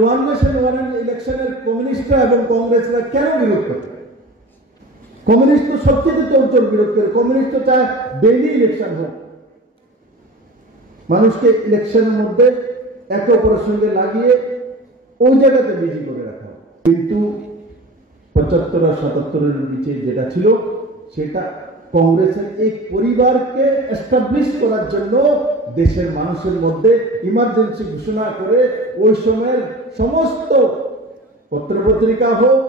One nation one ইলেকশনের কমিউনিস্টরা এবং কংগ্রেসরা কেন বিরোধ করে? কমিউনিস্ট তো সবচেয়ে তোড়জোড় বিরোধ করে। কমিউনিস্ট তো চায় ডেইলি ইলেকশন হোক, মানুষকে ইলেকশনের মধ্যে একে অপরের সঙ্গে লাগিয়ে ওই জায়গাতে বিজি করে রাখা। কিন্তু 75 আর 77-এর নিচে যেটা ছিল সেটা কংগ্রেসের এই পরিবারকে এস্টাবলিশ করার জন্য দেশের মানুষের মধ্যে ইমার্জেন্সি ঘোষণা করে ওই সময়ের সমস্ত পত্রপত্রিকা হোক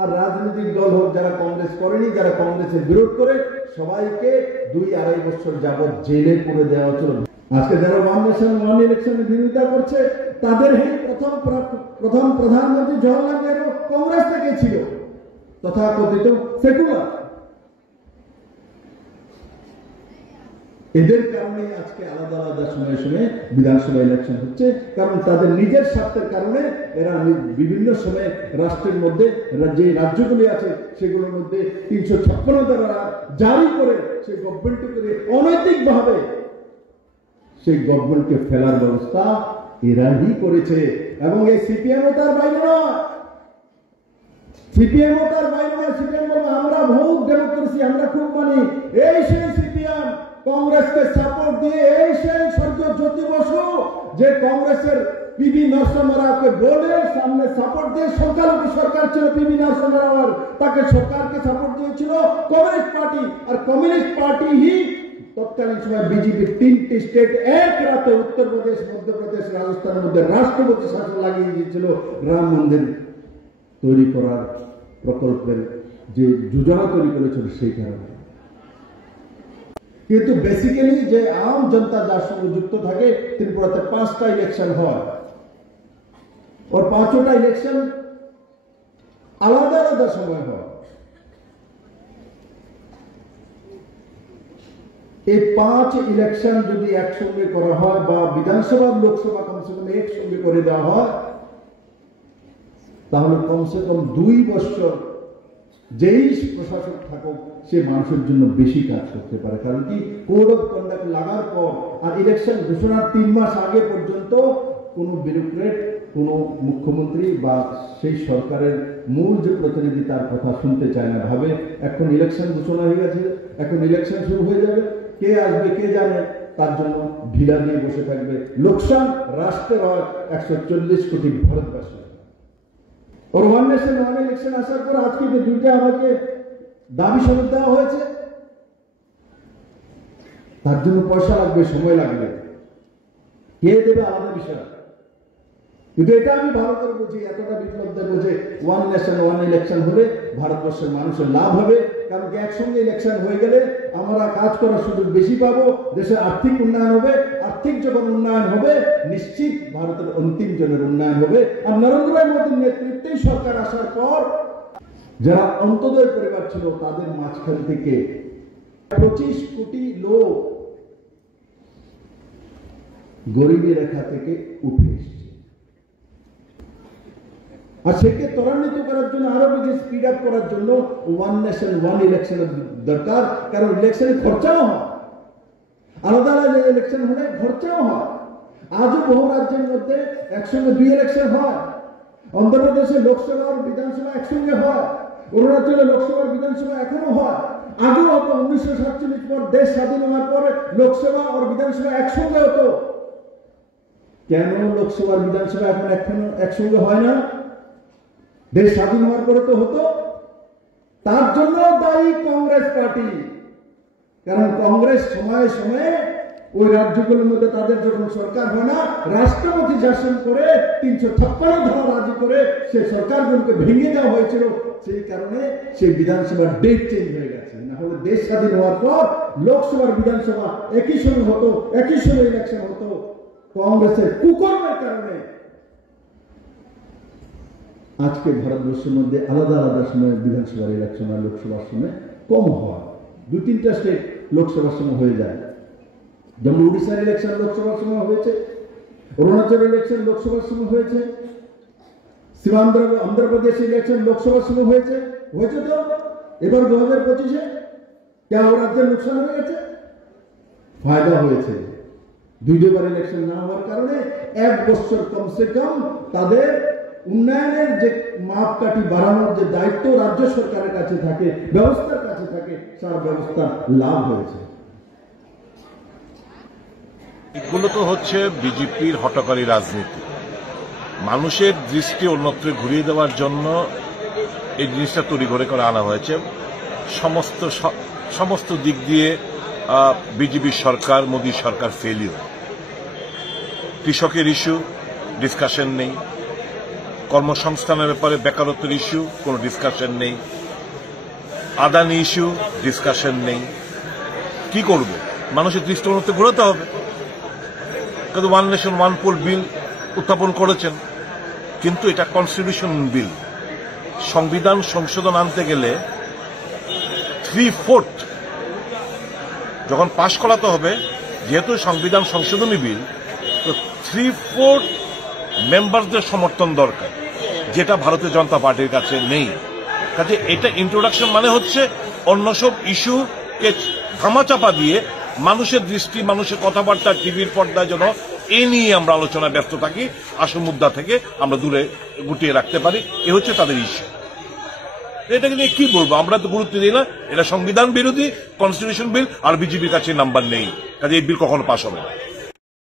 আর রাজনৈতিক দল হোক, যারা কংগ্রেস করেনি, যারা কংগ্রেসের বিরোধ করে, সবাইকে 2-2.5 বছর যাবৎ জেলে পুরে দেওয়া হচ্ছিল। আজকে যারা ওয়ান নেশন ওয়ান ইলেকশনের বিরোধিতা করছে তাদের প্রথম প্রধানমন্ত্রী জওহরলাল নেহরু কংগ্রেস থেকে ছিল, তথাকথিত সেকুলার। এদের কারণে আজকে আলাদা আলাদা সময়ে সময়ে বিধানসভা ইলেকশন হচ্ছে, কারণ তাদের নিজের স্বার্থের কারণে এরা বিভিন্ন সময়ে রাষ্ট্রের মধ্যে যে রাজ্যগুলি আছে সেগুলোর মধ্যে 356 ধারা জারি করে সেই গভর্নমেন্টকে অনৈতিক ভাবে সেই গভর্নমেন্টকে ফেলার ব্যবস্থা এরাই করেছে। এবং এই সিপিএমও তার বাইরে নয়, সিপিএমও তার বাইরে নয়। সিপিএম বলবো আমরা বহুত ডেমোক্রেসি আমরা খুব মানি, এই সেই সিপিএম কংগ্রেসকে সাপোর্ট দিয়ে, এই সেই স্বর্গীয় জ্যোতি বসু যে কংগ্রেসের পিবি নরসিংহ রাওকে বলে সামনে সাপোর্ট দিয়ে, সংখ্যালঘু সরকার ছিল পিবি নরসিংহ রাওয়ের, তাকে সরকারকে সাপোর্ট দিয়েছিল কমিউনিস্ট পার্টি। আর কমিউনিস্ট পার্টি হি তৎকালীন সময় বিজেপি 3টি স্টেট এক রাতে উত্তরপ্রদেশ, মধ্যপ্রদেশ, রাজস্থানের মধ্যে রাষ্ট্রপতি শাসন লাগিয়ে দিয়েছিল রাম মন্দির তৈরি করার প্রকল্পের যে যোজনা তৈরি করেছিল সেই কারণে। কিন্তু বেসিক্যালি যে আম জনতা যার সঙ্গে যুক্ত থাকে, ত্রিপুরাতে 5টা ইলেকশন হয়, ওর 5টা ইলেকশন আলাদা আলাদা সময় হয়। এই 5 ইলেকশন যদি একসঙ্গে করা হয় বা বিধানসভা লোকসভা কমসে কম একসঙ্গে করে দেওয়া হয়, তাহলে কমসে কম 2 বছর যেই প্রশাসক থাকুক সে মানুষের জন্য বেশি কাজ করতে পারে। কারণ কি, কোড অফ কন্ডাক্ট লাগার পর আর ইলেকশন ঘোষণার 3 মাস আগে পর্যন্ত কোনো ব্যুরোক্রেট, কোনো মুখ্যমন্ত্রী বা সেই সরকারের মূল যে প্রতিনিধি তার কথা শুনতে চায় না, ভাবে এখন ইলেকশন ঘোষণা হয়ে গেছে, এখন ইলেকশন শুরু হয়ে যাবে, কে আসবে কে জানে, তার জন্য ভিড়া নিয়ে বসে থাকবে। লোকসান রাষ্ট্রের হয় 140 কোটি ভারতবাসী। ওর ওয়ান নেশন ওয়ান ইলেকশন আসার পর আজকে যে 2টা আমাকে দাবি সনদ দেওয়া হয়েছে, তার জন্য পয়সা লাগবে, সময় লাগবে, কে দেবে আলাদা বিষয়। কিন্তু এটা আমি ভারতের বুঝি, এতটা বিপ্লবদের বুঝে ওয়ান নেশন ওয়ান ইলেকশন হলে ভারতবর্ষের মানুষের লাভ হবে। কারণ কি, একসঙ্গে ইলেকশন হয়ে গেলে আমরা কাজ করার সুযোগ বেশি পাবো, দেশের আর্থিক উন্নয়ন হবে, আর্থিক যখন উন্নয়ন হবে নিশ্চিত ভারতের অন্তিম জনের উন্নয়ন হবে। আর নরেন্দ্র মোদীর নেতৃত্বেই সরকার আসার পর যারা অন্তোদয় পরিবার ছিল তাদের মাঝখান থেকে 25 কোটি লোক গরিবী রেখা থেকে উঠে এসেছে। আর সেকে ত্বরান্বিত করার জন্য, আরো বেশি স্পিড আপ করার জন্য ওয়ান নেশন ওয়ান ইলেকশনের দরকার। কারণ ইলেকশনে খরচাও হয়, আলাদা আলাদা ইলেকশন হলে খরচাও হয়। আজও বহু রাজ্যের মধ্যে একসঙ্গে 2 ইলেকশন হয়। অন্ধ্রপ্রদেশে লোকসভা আর বিধানসভা একসঙ্গে হয়, অরুণাচলে লোকসভা আর বিধানসভা এখনো হয়, আগেও হতো। 1947 পর দেশ স্বাধীন হওয়ার পরে লোকসভা আর বিধানসভা একসঙ্গে হতো। কেন লোকসভা আর বিধানসভা এখন একসঙ্গে হয় না? দেশ স্বাধীন হওয়ার পরে তো হতো। তার জন্য দায়ী কংগ্রেস পার্টি। কারণ কংগ্রেস সময়ে সময়ে ওই রাজ্যগুলোর মধ্যে তাদের যখন সরকার হয় না, রাষ্ট্রপতি শাসন করে 356 ধারা রাজি করে সে সরকারগুলোকে ভেঙে দেওয়া হয়েছিল। সেই কারণে সেই বিধানসভার ডেট চেঞ্জ হয়ে গেছে। না হলে দেশ স্বাধীন হওয়ার পর লোকসভার বিধানসভা একই সঙ্গে হতো, একই সঙ্গে ইলেকশন হতো। কংগ্রেসের কুকর্মের কারণে আজকে ভারতবর্ষের মধ্যে আলাদা আলাদা সময় বিধানসভার ইলেকশন আর লোকসভার সময় কম হয়। 2-3টা স্টেট লোকসভার সময় হয়ে যায়। যেমন উড়িষ্যার ইলেকশন লোকসভার সময় হয়েছে, অরুণাচল ইলেকশন লোকসভার সময় হয়েছে, অন্ধ্রপ্রদেশ ইলেকশন লোকসভার সময় হয়েছে তো। এবার 2025-এ কেন রাজ্যের লোকসান হয়ে গেছে? ফায়দা হয়েছে। 2বার ইলেকশন না হওয়ার কারণে 1 বছর কমসে কম তাদের উন্নয়নের যে মাপকাঠি বাড়ানোর যে দায়িত্ব রাজ্য সরকারের কাছে থাকে, ব্যবস্থার কাছে থাকে, সারা ব্যবস্থার লাভ হয়েছে। এগুলো তো হচ্ছে বিজেপির হঠকারী রাজনীতি। মানুষের দৃষ্টি অন্যত্র ঘুরিয়ে দেওয়ার জন্য এই জিনিসটা তৈরি করে আনা হয়েছে। সমস্ত দিক দিয়ে বিজেপি সরকার, মোদী সরকার ফেলিওর। কৃষকের ইস্যু ডিসকাশন নেই, কর্মসংস্থানের ব্যাপারে বেকারত্বের ইস্যু কোনো ডিসকাশন নেই, আদানি ইস্যু ডিসকাশন নেই। কি করবে? মানুষের দৃষ্টি অন্যত্র ঘোরাতে হবে। কিন্তু ওয়ান নেশন ওয়ান পোল বিল উত্থাপন করেছেন, কিন্তু এটা কনস্টিটিউশন বিল। সংবিধান সংশোধন আনতে গেলে 3/4 যখন পাশ করাতে হবে, যেহেতু সংবিধান সংশোধনী বিল, তো 3/4 মেম্বারদের সমর্থন দরকার, যেটা ভারতীয় জনতা পার্টির কাছে নেই। কাজে এটা ইন্ট্রোডাকশন মানে হচ্ছে অন্য সব ইস্যুকে ধামাচাপা দিয়ে মানুষের দৃষ্টি, মানুষের কথাবার্তা টিভির পর্দায় যেন এ নিয়ে আমরা আলোচনায় ব্যস্ত থাকি, আসল মুদ্রা থেকে আমরা দূরে গুটিয়ে রাখতে পারি। এ হচ্ছে তাদের ইস্যু। এটাকে নিয়ে কি বলবো? আমরা তো গুরুত্ব দিই না। এটা সংবিধান বিরোধী, কনস্টিটিউশন বিল, আর বিজেপির কাছে নাম্বার নেই। কাজে এই বিল কখনো পাস হবে না।